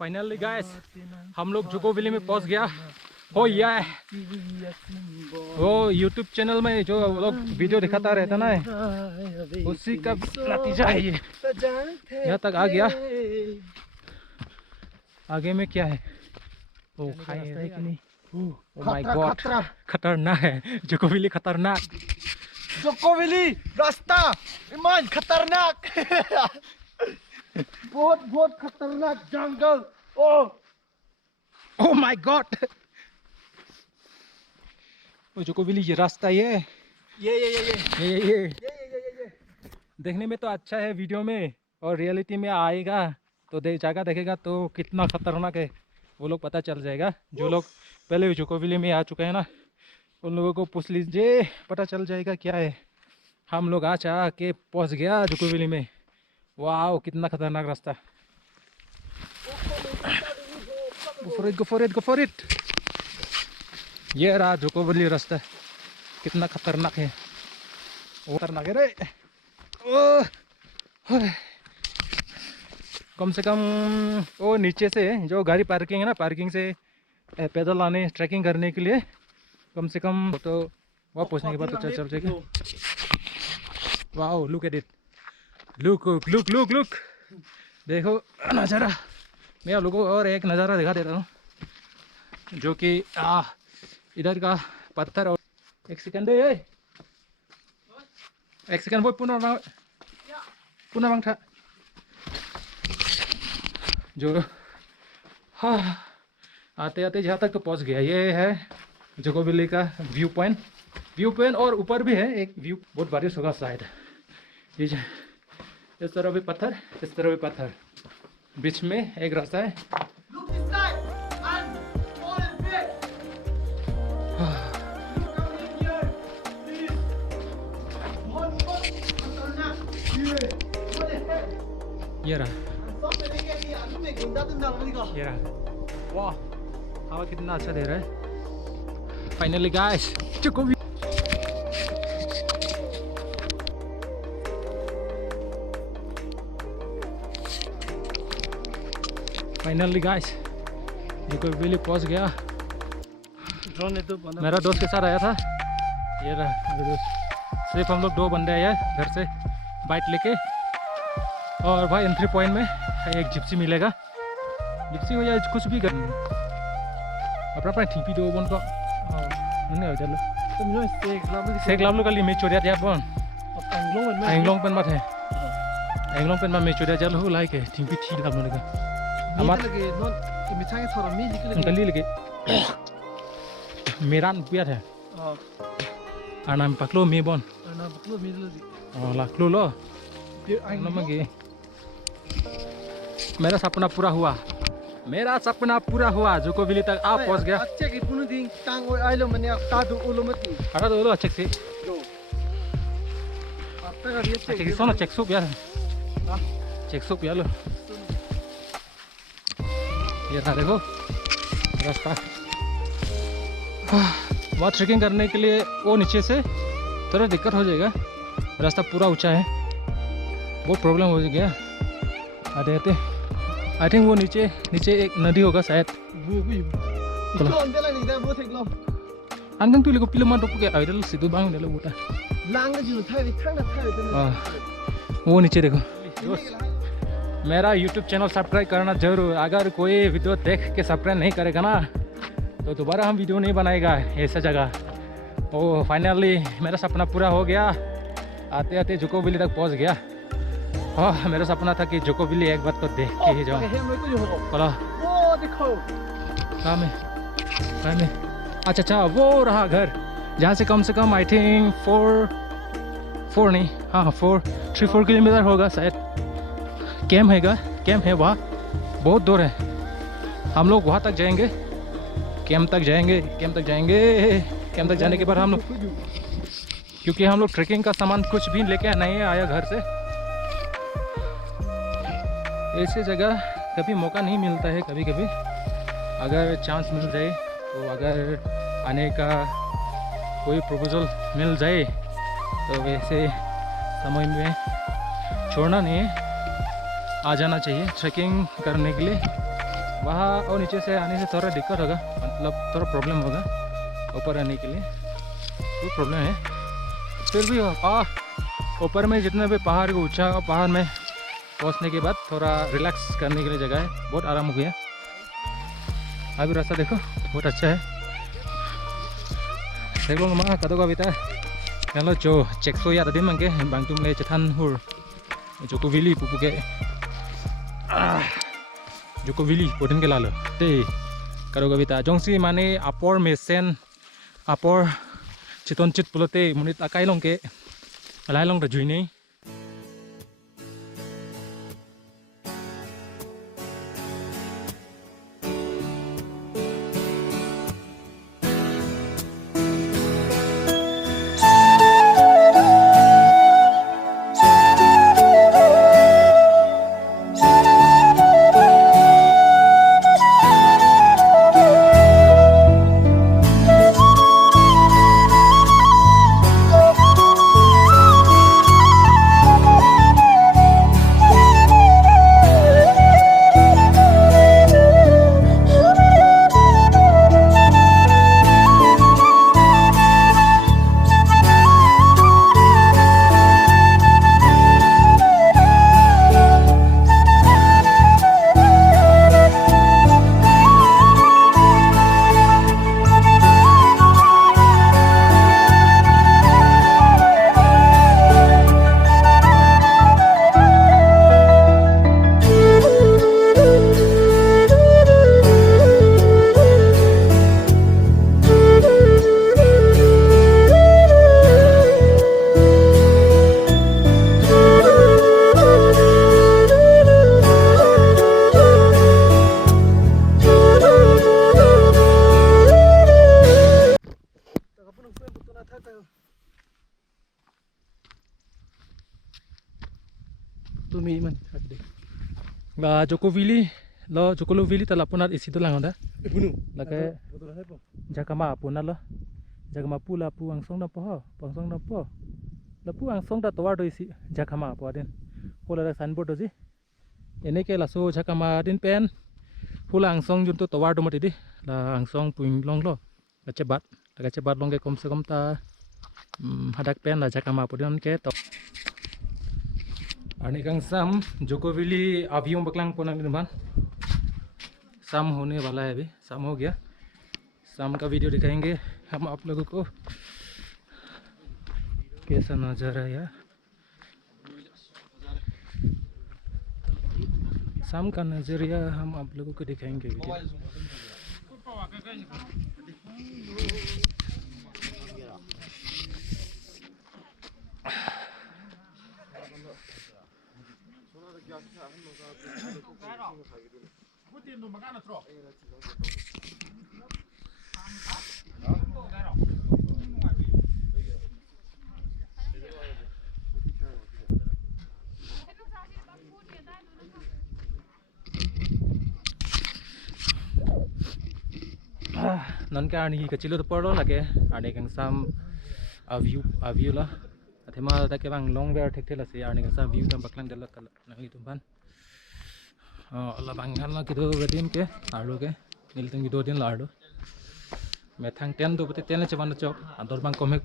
Finally guys हम लोग Dzukou valley में पहुंच गया हो या वो यूट्यूब चैनल में जो लोग वीडियो दिखाता रहता ना उसी का नतीजा है ये। यहाँ तक आ गया। आगे में क्या है? ओ खाई है कि नहीं? ओह माय गॉड खतरनाक है जुको वैली, खतरनाक जुको वैली रास्ता इमान खतरनाक बहुत खतरनाक जंगल। ओह माय गॉड वो जुको वैली ये रास्ता ये देखने में तो अच्छा है वीडियो में, और रियलिटी में आएगा तो जगह देखेगा तो कितना खतरनाक है वो लोग पता चल जाएगा। जो लोग पहले जुको वैली में आ चुके हैं ना उन लोगों को पूछ लीजिए, पता चल जाएगा क्या है। हम लोग आज आके पहुंच गया जुको वैली में। वाह कितना खतरनाक रास्ता। Go for it। ये रहा जुको वैली रास्ता, कितना खतरनाक है। वो खतरनाक है रे। कम से कम वो नीचे से जो गाड़ी पार्किंग है ना, पार्किंग से पैदल आने ट्रैकिंग करने के लिए कम से कम तो वहाँ पहुँचने के बाद तो चल जाएगा। Wow look at it, look देखो नज़ारा। मैं आप लोगों को और एक नज़ारा दिखा देता हूँ जो कि इधर का पत्थर। और एक सेकंड वो पुनः था जो आते आते जहाँ तक तो पहुँच गया। ये है जुको वैली का व्यू पॉइंट और ऊपर भी है एक व्यू। बहुत बारिश होगा शायद। इस तरह भी पत्थर, इस तरह भी पत्थर, बीच में एक रास्ता है। ये रहा वाह हवा कितना अच्छा दे रहा है। Finally guys Dzukou valley Dzukou valley पहुंच गया। मेरा दोस्त के साथ आया था। ये रहा मेरा दोस्त। सिर्फ हम लोग 2 बंदे आए हैं घर से बाइक लेके। और भाई एंट्री पॉइंट में एक जिप्सी मिलेगा, जिप्सी हो जाए कुछ भी कर अपना ठीपी दो बन को चलो सेक लाभ कल मैं चोरिया दिया बन एंगलोंग पेन बात है। एंगलोंग पेन मैं चोरिया जल हो लाइक है ठीपी ठीक लाभ का हमारे कल लगे मेरा पिया है नाम पकलो मे बन लाखलो लो मगे। मेरा सपना पूरा हुआ जुको वैली तक आप पहुंच गया। सोना चेक सूप यार लो। ये था देखो रास्ता। वहाँ ट्रेकिंग करने के लिए वो नीचे से थोड़ा दिक्कत हो जाएगा, रास्ता पूरा ऊंचा है, बहुत प्रॉब्लम हो गया आते आते। आई थिंक वो नीचे एक नदी होगा शायद। अंदर तुले को पिलमा टोप के आइडल सिद्धू बांग ले लो बूटा वो नीचे देखो। मेरा यूट्यूब चैनल सब्सक्राइब करना जरूर। अगर कोई वीडियो देख के सब्सक्राइब नहीं करेगा ना तो दोबारा हम वीडियो नहीं बनाएगा ऐसा जगह। ओ फाइनली मेरा सपना पूरा हो गया। आते आते जुको वैली तक पहुंच गया। हाँ मेरा सपना था कि जुको वैली एक बार तो देख के ही जाओ। अच्छा वो रहा घर जहाँ से कम आई थिंक 4 किलोमीटर होगा शायद। कैम्प है वहाँ, बहुत दूर है। हम लोग वहाँ तक जाएंगे, कैंप तक जाने के बाद हम लोग, क्योंकि हम लोग ट्रैकिंग का सामान कुछ भी लेके नहीं आया घर से। ऐसी जगह कभी मौका नहीं मिलता है, कभी अगर चांस मिल जाए तो अगर आने का कोई प्रपोजल मिल जाए तो वैसे समय में छोड़ना नहीं है, आ जाना चाहिए ट्रैकिंग करने के लिए। वहाँ और नीचे से आने से थोड़ा दिक्कत होगा, मतलब थोड़ा प्रॉब्लम होगा ऊपर आने के लिए, कोई प्रॉब्लम है। फिर भी ऊपर में जितने भी पहाड़ को ऊंचा पहाड़ में पहुंचने के बाद थोड़ा रिलैक्स करने के लिए जगह है, बहुत आराम हो गया। अभी रास्ता देखो बहुत अच्छा है। देख लो माँ कदों का बीता kalau jo cek so ya tadi mangke bantu mulai cetan hur Joko Willy pupuke Joko Willy podin ke lalo te karo ga bita jongsi mane apor mesen apor chiton chit pulote munit akai long ke alai long da juine tumi man ade ba Joko Willy lo Joko Willy tala punat isi tu langoda Bunu. lake jakama punat lo jakama pula pu angsong na po pangsong na po la pu angsong da towar do isi jakama po den hola da sanboard do ji ene ke la so jakama din pen pula angsong jun to towar do mati di la angsong puing long lo gache bat long ke kom se kom ta hadak pen la jakama po din ke to आणि कं सम Joko Willy अभियों बकलांग पोना निर्माण शाम होने वाला है, अभी शाम हो गया। शाम का वीडियो दिखाएंगे हम आप लोगों को कैसा नज़ारा है। शाम का नज़रिया हम आप लोगों को दिखाएंगे वीडियो। नन के आनी कचिलो तो पड़ो लगे आने कं साम अव्यू ला अथेमा तके बांग लॉन्ग वेयर ठेक ठेला से आने कं साम व्यू तम बकलांग दल कल नही तुमबान ला बांगाल ला किदो गदिम के आरो के नील तंग दो दिन लाडो मैं थंग 10 तो बते 10 ले चबान चो आदर बांग कमेक